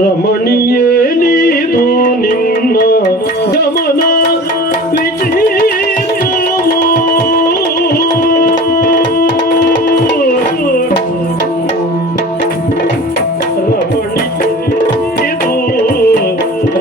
ರಮಣಿಯೇ ನೀನು ನಿನ್ನ ಗಮನ ವಿಚಿತ್ರವೋ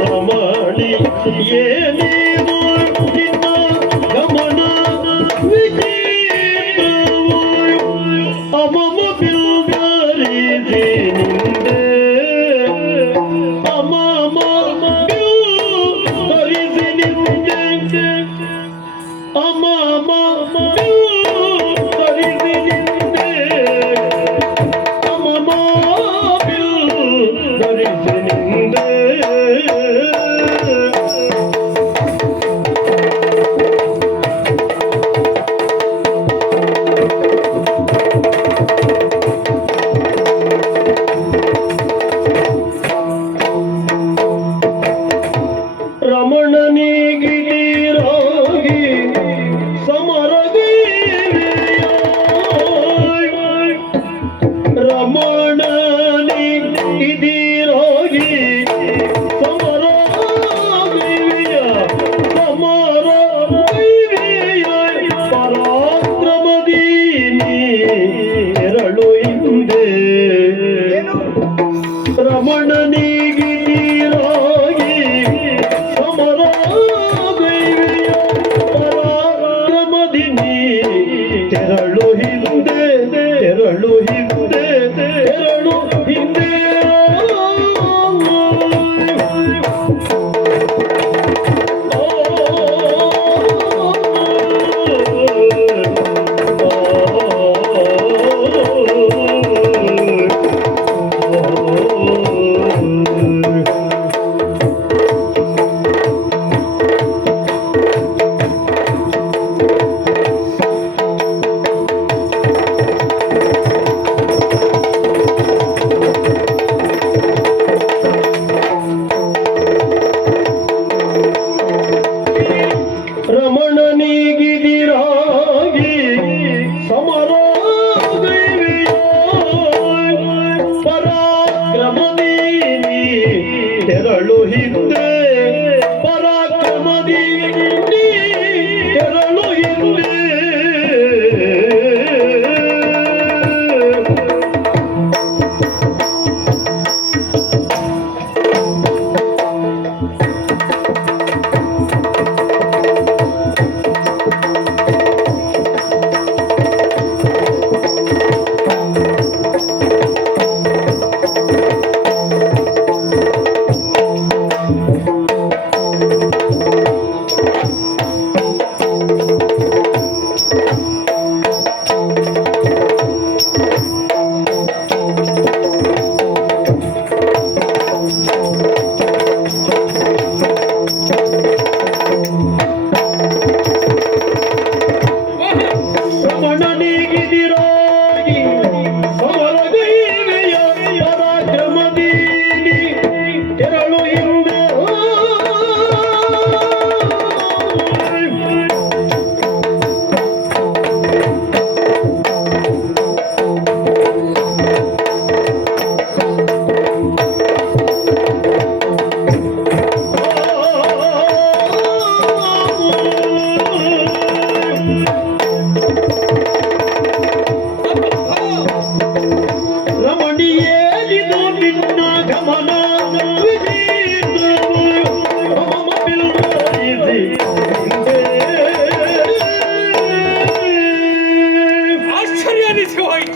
ರಮಣಿಯೇ ನೀನು ನಿನ್ನ ಗಮನ ವಿಚಿತ್ರವೋ ಅಮಮ ಬಿಲ್ವರಿದೆ ನಿಂದೆ ರಮಣನಿಗಿದಿರಾಗಿ ಸಮರಗೈವೆಯ ರಮಣನಿಗಿದಿರಾಗಿ ಸಮರಗೈವೆಯ ಸಮರಗೈವೆಯ ಪರಾಕ್ರಮದಿ ನೀರಳು ಹಿಂದೆ ರಮಣನಿಗಿದಿರಾಗಿ ತೆರಳು ಹಿಂದೆ ತೆರಳು ಹಿಂದೆ ತೆರಳು ಹಿಂದೆ ರಮಣನಿಗಿದಿರಾಗಿ ಸಮರಗೈವೆಯ ಪರಾಕ್ರಮದಿ ತೆರಳು ಹಿಂದೆ ಪರಾಕ್ರಮದಿ ತೆರಳು ಹಿಂದೆ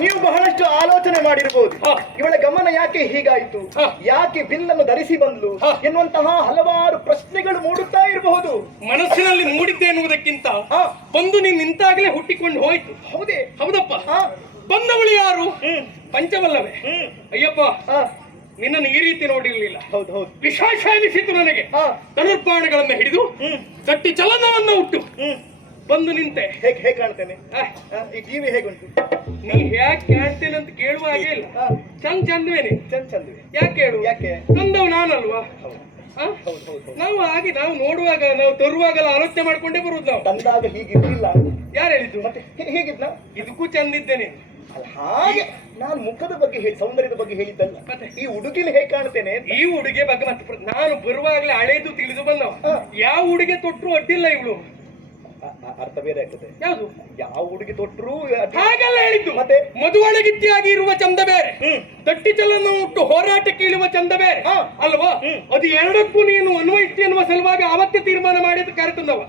ನೀವು ಬಹಳಷ್ಟು ಆಲೋಚನೆ ಮಾಡಿರಬಹುದು. ಇವಳ ಗಮನ ಯಾಕೆ ಹೀಗಾಯಿತು, ಯಾಕೆ ಬಿಲ್ಲನ್ನು ಧರಿಸಿ ಬಂದ್ಲು ಎನ್ನುವಂತಹ ಹಲವಾರು ಪ್ರಶ್ನೆಗಳು ಮೂಡುತ್ತಾ ಇರಬಹುದು. ಮನಸ್ಸಿನಲ್ಲಿ ಮೂಡಿದ್ದೆ ಎನ್ನುವುದಕ್ಕಿಂತ ಬಂದು ನೀನು ನಿಂತಾಗಲೇ ಹುಟ್ಟಿಕೊಂಡು ಹೋಯ್ತು. ಹೌದೇ? ಹೌದಪ್ಪ. ಬಂದವಳು ಯಾರು? ಪಂಚವಲ್ಲವೇ? ಅಯ್ಯಪ್ಪ, ನಿನ್ನನ್ನು ಈ ರೀತಿ ನೋಡಿರ್ಲಿಲ್ಲ. ಹೌದು ಹೌದು. ವಿಶೇಷ ಎನಿಸಿತು ನನಗೆ. ಹಾ. ಧನುರ್ಬಾಣಗಳನ್ನ ಹಿಡಿದು ಗಟ್ಟಿ ಚಲನವನ್ನು ಹುಟ್ಟು ಹ್ಮ್. ಬಂದು ನಿಂತೆ. ಹೇಗೆ ಕಾಣ್ತೇನೆ? ಆ, ಈ ಟಿವಿ ಹೇಗುಂಟು? ನೀ ಯಾಕೆ ಕಾಣ್ತೇನೆ ಅಂತ ಕೇಳುವ ಹಾಗೆ ಇಲ್ಲ. ಚಂದ್ವೇನೆ. ಚಂದ್ವಿ. ಯಾಕೆ ಹೇಳು? ಯಾಕೆ? ತಂದವು ನಾನಲ್ವಾ? ಹೌದು ಆ? ಹೌದು ಹೌದು. ನಾವು ನೋಡುವಾಗ ನಾವು ತರುವಾಗೆಲ್ಲ ಆಲೋಚನೆ ಮಾಡ್ಕೊಂಡೇ ಬರುದು ನಾವು. ತಂದಾಗ ಹೀಗಿರ್ಲಿಲ್ಲ. ಯಾರು ಹೇಳಿದ್ದು? ಮತ್ತೆ ಹೇಗಿದ್ನ? ಇದಕ್ಕೂ ಚಂದಿದ್ದೇನೆ. ಅಲ್ಲ ಹಾಗೆ ನಾನು ಮುಖದ ಬಗ್ಗೆ ಹೇಳಿ ಸೌಂದರ್ಯದ ಬಗ್ಗೆ ಹೇಳಿದ್ದಲ್ಲ. ಮತ್ತೆ ಈ ಉಡುಗಿಲಿ ಹೇಗೆ ಕಾಣ್ತೇನೆ? ಈ ಉಡುಗೆ ಬಗ್ಗೆ ಮತ್ತೆ ನಾನು ಬರುವಾಗಲೇ ಹಳೇದು ತಿಳಿದು ಬಂದವ. ಯಾವ ಉಡುಗೆ ತೊಟ್ರು ಅಡ್ಡಿಲ್ಲ ಇವಳು. ಅರ್ಥ ಬೇರೆ ಆಗ್ತದೆ. ಯಾವುದು? ಯಾವ ಹುಡುಗಿ ತೊಟ್ರು ಹಾಗೆಲ್ಲ ಹೇಳಿದ್ದು. ಮತ್ತೆ ಮದುವಳಗಿತ್ತಿಯಾಗಿ ಇರುವ ಚಂದ ಬೇರೆ, ದಟ್ಟಿ ಚಲನ ಉಟ್ಟು ಹೋರಾಟಕ್ಕೆ ಇಳುವ ಚಂದ ಬೇರೆ ಅಲ್ವಾ? ಅದು ಎರಡಕ್ಕೂ ನೀನು ಅನ್ವಯಿಸ್ತಿ ಎನ್ನುವ ಸಲುವಾಗಿ ಅವತ್ತೇ ತೀರ್ಮಾನ ಮಾಡಿದ ಕರೆತಂದವ.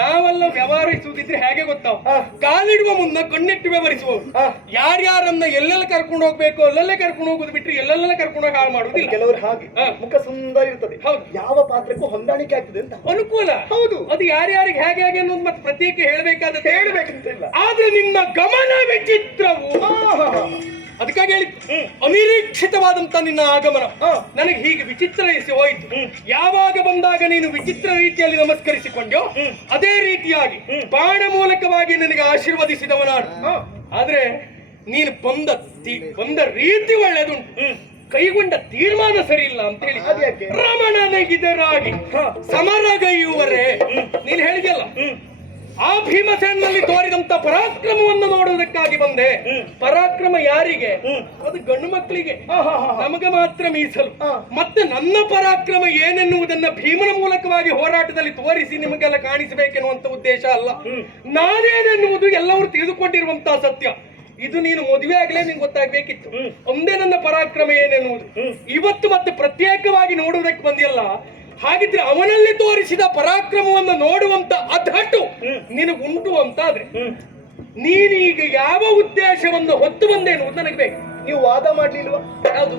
ನಾವೆಲ್ಲ ವ್ಯವಹರಿಸುವುದಿದ್ರೆ ಹೇಗೆ ಗೊತ್ತಾವ? ಕಾಲಿಡುವ ಮುನ್ನ ಕಣ್ಣಿಟ್ಟು ವ್ಯವಹರಿಸುವವರು. ಯಾರ್ಯಾರನ್ನ ಎಲ್ಲೆಲ್ಲ ಕರ್ಕೊಂಡು ಹೋಗ್ಬೇಕು ಅಲ್ಲೆಲ್ಲೇ ಕರ್ಕೊಂಡು ಹೋಗುದು ಬಿಟ್ರೆ ಎಲ್ಲೆಲ್ಲ ಕರ್ಕೊಂಡು ಹೋಗಿ ಹಾಳು ಮಾಡುವುದಿಲ್ಲ. ಕೆಲವರು ಹಾಗೆ ಮುಖ ಸುಂದರ ಇರ್ತದೆ. ಹೌದು. ಯಾವ ಪಾತ್ರಕ್ಕೂ ಹೊಂದಾಣಿಕೆ ಆಗ್ತದೆ ಅಂತ ಅನುಕೂಲ. ಹೌದು. ಅದು ಯಾರ್ಯಾರಿಗೆ ಹೇಗೆ ಹೇಗೆ ಅನ್ನೋದು ಮತ್ತೆ ಪ್ರತ್ಯೇಕ ಹೇಳ್ಬೇಕಾದ ಹೇಳ್ಬೇಕಂತ ಇಲ್ಲ. ಆದ್ರೆ ನಿನ್ನ ಗಮನ ವಿಚಿತ್ರವು. ಅದಕ್ಕಾಗಿ ಹೇಳಿದ್ದು ಅನಿರೀಕ್ಷಿತವಾದಂತ ನಿನ್ನ ಆಗಮನ ನನಗೆ ಹೀಗೆ ವಿಚಿತ್ರ ಎನಿಸಿ ಹೋಯಿತು. ಯಾವಾಗ ಬಂದಾಗ ನೀನು ವಿಚಿತ್ರ ರೀತಿಯಲ್ಲಿ ನಮಸ್ಕರಿಸಿಕೊಂಡ್ಯೋ ಅದೇ ರೀತಿಯಾಗಿ ಬಾಣ ಮೂಲಕವಾಗಿ ನನಗೆ ಆಶೀರ್ವದಿಸಿದವ ನಾನು. ಆದ್ರೆ ನೀನು ಬಂದ ರೀತಿ ಒಳ್ಳೆದುಂಟು, ಕೈಗೊಂಡ ತೀರ್ಮಾನ ಸರಿ ಇಲ್ಲ ಅಂತ ಹೇಳಿ ರಮಣನಿಗಿದರಾಗಿ ಸಮರಗೈಯುವರೇ ನೀನು ಹೇಳಿದೆಯಲ್ಲ. ಆ ಭೀಮಸೇನಲ್ಲಿ ತೋರಿದಂತ ಪರಾಕ್ರಮವನ್ನು ನೋಡುವುದಕ್ಕಾಗಿ ಬಂದೆ. ಪರಾಕ್ರಮ ಯಾರಿಗೆ? ಅದು ಗಂಡು ಮಕ್ಕಳಿಗೆ, ನಮಗೆ ಮಾತ್ರ ಮೀಸಲು. ಮತ್ತೆ ನನ್ನ ಪರಾಕ್ರಮ ಏನೆನ್ನುವುದನ್ನ ಭೀಮನ ಮೂಲಕವಾಗಿ ಹೋರಾಟದಲ್ಲಿ ತೋರಿಸಿ ನಿಮಗೆಲ್ಲ ಕಾಣಿಸಬೇಕೆನ್ನುವಂತ ಉದ್ದೇಶ ಅಲ್ಲ. ನಾನೇನೆನ್ನುವುದು ಎಲ್ಲರೂ ತಿಳಿದುಕೊಂಡಿರುವಂತಹ ಸತ್ಯ. ಇದು ನೀನು ಮದುವೆ ಆಗ್ಲೇ ನಿಂಗೆ ಗೊತ್ತಾಗ್ಬೇಕಿತ್ತು. ಒಂದೇ ನನ್ನ ಪರಾಕ್ರಮ ಏನೆನ್ನುವುದು. ಇವತ್ತು ಮತ್ತೆ ಪ್ರತ್ಯೇಕವಾಗಿ ನೋಡುವುದಕ್ಕೆ ಬಂದಿಯಲ್ಲ. ಹಾಗಿದ್ರೆ ಅವನಲ್ಲಿ ತೋರಿಸಿದ ಪರಾಕ್ರಮವನ್ನು ನೋಡುವಂತ ಅಧಟು ನಿನಗುಂಟು ಅಂತಾದ್ರೆ ನೀನೀಗ ಯಾವ ಉದ್ದೇಶವನ್ನು ಹೊತ್ತು ಬಂದೆ ಎನ್ನುವುದು ನನಗೆ ಬೇಕು. ನೀವು ವಾದ ಮಾಡ್ಲಿಲ್ವಾ? ಯಾವುದು?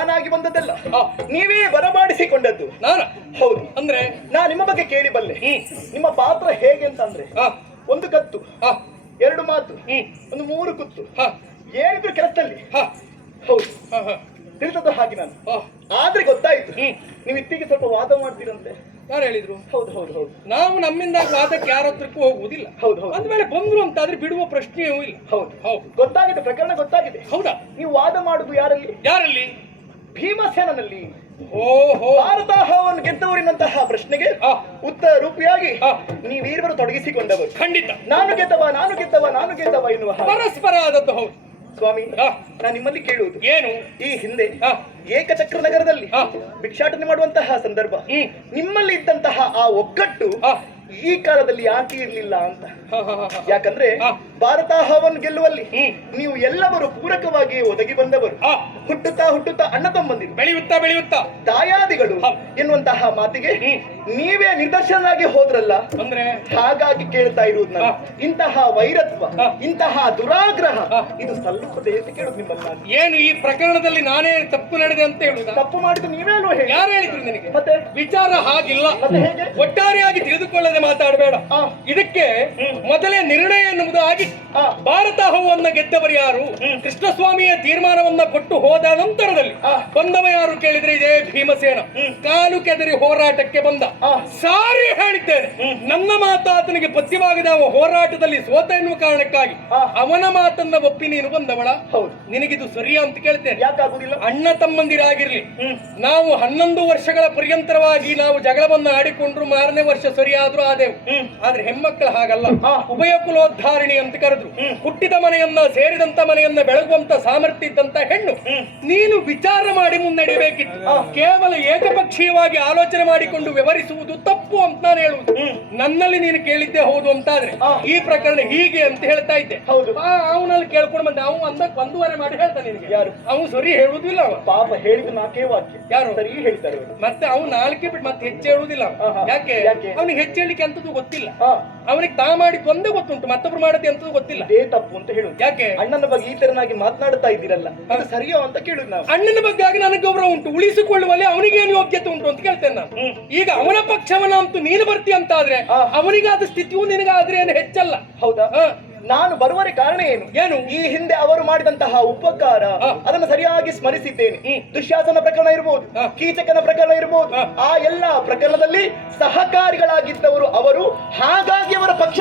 ನಾನಾಗಿ ಬಂದದ್ದಲ್ಲ, ಹಾ. ನೀವೇ ಬರಮಾಡಿಸಿಕೊಂಡದ್ದು. ನಾನ ಹೌದು. ಅಂದ್ರೆ ನಾ ನಿಮ್ಮ ಬಗ್ಗೆ ಕೇಳಿ ಬಲ್ಲೆ. ಹ್ಮ್. ನಿಮ್ಮ ಪಾತ್ರ ಹೇಗೆ ಅಂತಂದ್ರೆ, ಹಾ ಒಂದು ಕತ್ತು, ಹಾ 2 ಮಾತು, ಹ್ಮ್ ಒಂದು 3 ಕುತ್ತು, ಹಾ ಏನಿದ್ರು ಕೆಲಸದಲ್ಲಿ. ಹಾ ಹೌದು, ಹಾ ಹಾ ತಿಳಿದದ್ದು ಹಾಗೆ ನಾನು. ಹಾ ಆದ್ರೆ ಗೊತ್ತಾಯ್ತು, ಹ್ಮ್. ನೀವು ಇತ್ತಿಗೆ ಸ್ವಲ್ಪ ವಾದ ಮಾಡ್ತೀರಂತೆ. ಯಾರು ಹೇಳಿದ್ರು? ಹೌದು ಹೌದು ಹೌದು ನಾವು ನಮ್ಮಿಂದ ವಾದಕ್ಕೆ ಯಾರ ಹತ್ರಕ್ಕೂ ಹೋಗುವುದಿಲ್ಲ. ಹೌದು ಹೌದು ಒಂದ್ ವೇಳೆ ಬಂದ್ರು ಅಂತಾದ್ರೆ ಬಿಡುವ ಪ್ರಶ್ನೆಯೂ ಇಲ್ಲ. ಹೌದು ಹೌದು. ಗೊತ್ತಾಗಿದೆ, ಪ್ರಕರಣ ಗೊತ್ತಾಗಿದೆ. ಹೌದಾ? ನೀವು ವಾದ ಮಾಡುದು ಯಾರಲ್ಲಿ? ಯಾರಲ್ಲಿ? ಭೀಮಸೇನಲ್ಲಿ. ಓಹೋ. ಭಾರತ ಹಾವನ್ನು ಗೆದ್ದವರಿನಂತಹ ಪ್ರಶ್ನೆಗೆ ಆ. ಉತ್ತರ ರೂಪಿಯಾಗಿ ಆ. ನೀವೀರ್ವರು ತೊಡಗಿಸಿಕೊಂಡವರು. ಖಂಡಿತ ನಾನು ಗೆದ್ದವ ನಾನು ಗೆದ್ದವ ನಾನು ಗೆದ್ದವ ಎನ್ನುವ ಹಾಗೆ. ಪರಸ್ಪರ ಆದದ್ದು. ಹೌದು ಸ್ವಾಮಿ, ಆ. ನಾನು ನಿಮ್ಮಲ್ಲಿ ಕೇಳುವುದು, ಏನು? ಈ ಹಿಂದೆ ಆ. ಏಕಚಕ್ರ ನಗರದಲ್ಲಿ ಆ. ಭಿಕ್ಷಾಟನೆ ಮಾಡುವಂತಹ ಸಂದರ್ಭ, ಹ್ಮ್. ನಿಮ್ಮಲ್ಲಿ ಇದ್ದಂತಹ ಆ ಒಗ್ಗಟ್ಟು ಆ. ಈ ಕಾಲದಲ್ಲಿ ಯಾಕೆ ಇರ್ಲಿಲ್ಲ ಅಂತ. ಹಾ, ಹಾ, ಹಾ, ಹಾ. ಯಾಕಂದ್ರೆ ಆ. ಭಾರತ ಹಾವನ್ನು ಗೆಲ್ಲುವಲ್ಲಿ ಹ್ಮ್. ನೀವು ಎಲ್ಲವರು ಪೂರಕವಾಗಿ ಒದಗಿ ಬಂದವರು. ಆ. ಹುಟ್ಟುತ್ತಾ ಅಣ್ಣ ತಮ್ಮಂದಿರು, ಬೆಳೆಯುತ್ತಾ ದಾಯಾದಿಗಳು ಹ. ಎನ್ನುವಂತಹ ಮಾತಿಗೆ ಹ್ಮ್. ನೀವೇ ನಿದರ್ಶನಾಗಿ ಹೋದ್ರಲ್ಲ. ಅಂದ್ರೆ ಹಾಗಾಗಿ ಕೇಳ್ತಾ ಇರುವುದು ನಾನು, ಹ. ಇಂತಹ ವೈರತ್ವ, ಹ. ಇಂತಹ ದುರಾಗ್ರಹ ಹ. ಇದು ಸಲ್ಲುತ್ತದೆ ಅಂತ ಕೇಳುದು ನಿಮ್ಮಲ್ಲಿ ನಾನು. ಏನು ಈ ಪ್ರಕರಣದಲ್ಲಿ ನಾನೇ ತಪ್ಪು ನಡೆದೆ ಅಂತ ಹೇಳುದಾ? ತಪ್ಪು ಮಾಡಿದ್ದು ನೀವೇ ಅಲ್ವಾ ಹೇಳಿ? ಯಾರು ಹೇಳಿದ್ರು ನಿನಗೆ? ಮತ್ತೆ ವಿಚಾರ ಹಾಗಿಲ್ಲ. ಮತ್ತೆ ಹೇಗೆ? ಒಟ್ಟಾರೆಯಾಗಿ ತಿಳಿದುಕೊಳ್ಳದೆ ಮಾತಾಡಬೇಡ. ಆ. ಇದಕ್ಕೆ ಮೊದಲೇ ನಿರ್ಣಯ ಎನ್ನುವುದು ಆಗಿ ಆ. ಭಾರತ ಹೂವನ್ನ ಗೆದ್ದವರು ಯಾರು? ಕೃಷ್ಣಸ್ವಾಮಿಯ ತೀರ್ಮಾನವನ್ನ ಕೊಟ್ಟು ಹೋದ ನಂತರದಲ್ಲಿ ಆ. ಬಂದವ ಯಾರು ಕೇಳಿದ್ರೆ ಇದೇ ಭೀಮಸೇನ. ಕಾಲು ಕೆದರಿ ಹೋರಾಟಕ್ಕೆ ಬಂದ. ಆ. ಸಾರಿ ಹೇಳಿದ್ದೇನೆ, ನನ್ನ ಮಾತು ಆತನಿಗೆ ಪಥ್ಯವಾಗದೆ ಅವ ಹೋರಾಟದಲ್ಲಿ ಸೋತ ಎನ್ನುವ ಕಾರಣಕ್ಕಾಗಿ ಆ. ಅವನ ಮಾತನ್ನ ಒಪ್ಪಿ ನೀನು ಬಂದವಳ. ಹೌದು. ನಿನಗಿದು ಸರಿಯಾ ಅಂತ ಕೇಳ್ತೇನೆ. ಯಾಕಾಗುದಿಲ್ಲ? ಅಣ್ಣ ತಮ್ಮಂದಿರಾಗಿರ್ಲಿ, ನಾವು 11 ವರ್ಷಗಳ ಪರ್ಯಂತರವಾಗಿ ನಾವು ಜಗಳವನ್ನ ಆಡಿಕೊಂಡ್ರು, 6ನೇ ವರ್ಷ ಸರಿಯಾದ್ರೂ ಆದೆವು. ಆದ್ರೆ ಹೆಣ್ಮಕ್ಳು ಹಾಗಲ್ಲ. ಹಾ. ಉಭಯ ಕುಲೋದ್ಧಾರಿಣಿ ಅಂತ ಕರೆದ್ರು. ಹುಟ್ಟಿದ ಮನೆಯನ್ನ ಸೇರಿದಂತ ಮನೆಯನ್ನ ಬೆಳಗುವಂತ ಸಾಮರ್ಥ್ಯ ಇದ್ದಂತ ಹೆಣ್ಣು. ನೀನು ವಿಚಾರ ಮಾಡಿ ಮುನ್ನಡೆಯಬೇಕಿತ್ತು. ಕೇವಲ ಏಕಪಕ್ಷೀಯವಾಗಿ ಆಲೋಚನೆ ಮಾಡಿಕೊಂಡು ವ್ಯವಹರಿಸುವುದು ತಪ್ಪು ಅಂತ ನಾನು ಹೇಳುವುದು. ನನ್ನಲ್ಲಿ ನೀನು ಕೇಳಿದ್ದೆ ಹೌದು ಅಂತಾದ್ರೆ ಈ ಪ್ರಕರಣ ಹೀಗೆ ಅಂತ ಹೇಳ್ತಾ ಇದ್ದೆ. ಹೌದು. ಅವನಲ್ಲಿ ಕೇಳ್ಕೊಂಡು ಬಂದೆ. ಅವನು ಅಂದಕ್ಕೆ 1.5 ಮಾಡಿ ಹೇಳ್ತಾನೆ ನಿನಗೆ. ಯಾರು? ಅವನು ಸರಿ ಹೇಳುವುದಿಲ್ಲ. ಅವ ಪಾಪ ಹೇಳಿದ 4 ವಾಕ್ಯ ಯಾರು? ಸರಿ ಹೇಳ್ತಾರೆ ಅವರು. ಮತ್ತೆ ಅವನು 4 ಬಿಟ್ಟು ಮತ್ತೆ ಹೆಚ್ಚು ಹೇಳುವುದಿಲ್ಲ. ಆಹಾ. ಯಾಕೆ? ಯಾಕೆ? ಅವನಿಗೆ ಹೆಚ್ಚು ಹೇಳಿಕೆ ಅಂತದ್ದು ಗೊತ್ತಿಲ್ಲ. ಹಾ, ಅವನಿಗೆ ತಾ ಮಾಡಿದ್ದು ಒಂದೇ ಗೊತ್ತುಂಟು, ಮತ್ತೊಬ್ರು ಮಾಡದೆ ಅಂತದ್ದು ಗೊತ್ತಿಲ್ಲ. ಇದೇ ತಪ್ಪು ಅಂತ ಹೇಳುದು. ಯಾಕೆ? ಅಣ್ಣನ ಬಗ್ಗೆ ಈ ತರನಾಗಿ ಮಾತನಾಡ್ತಾ ಇದ್ದೀರಲ್ಲ, ಅದು ಸರಿಯೋ ಅಂತ ಕೇಳುದು ನಾವು. ಅಣ್ಣನ ಬಗ್ಗೆ ಆಗಿ ನನಗೆ ಗೌರವ ಉಂಟು, ಉಳಿಸಿಕೊಳ್ಳುವಲ್ಲಿ ಅವನಿಗೇನು ಯೋಗ್ಯತೆ ಉಂಟು ಅಂತ ಕೇಳ್ತೇನೆ ನಾನು. ಈಗ ಅವನ ಪಕ್ಷವನ್ನ ಅಂತೂ ನೀನು ಬರ್ತಿ ಅಂತಾದ್ರೆ ಅವನಿಗಾದ ಸ್ಥಿತಿಯೂ ನಿನಗಾದ್ರೆ ಏನು ಹೆಚ್ಚಲ್ಲ. ಹೌದಾ? ಹಾ. ನಾನು ಬರುವರೆ ಕಾರಣ ಏನು? ಏನು? ಈ ಹಿಂದೆ ಅವರು ಮಾಡಿದಂತಹ ಉಪಕಾರ ಅದನ್ನು ಸರಿಯಾಗಿ ಸ್ಮರಿಸಿದ್ದೇನೆ. ದುಶ್ಯಾಸನ ಪ್ರಕರಣ ಇರಬಹುದು, ಕೀಚಕನ ಪ್ರಕರಣ ಇರಬಹುದು, ಆ ಎಲ್ಲಾ ಪ್ರಕರಣದಲ್ಲಿ ಸಹಕಾರಿಗಳಾಗಿದ್ದವರು ಅವರು. ಹಾಗಾಗಿ ಅವರ ಪಕ್ಷ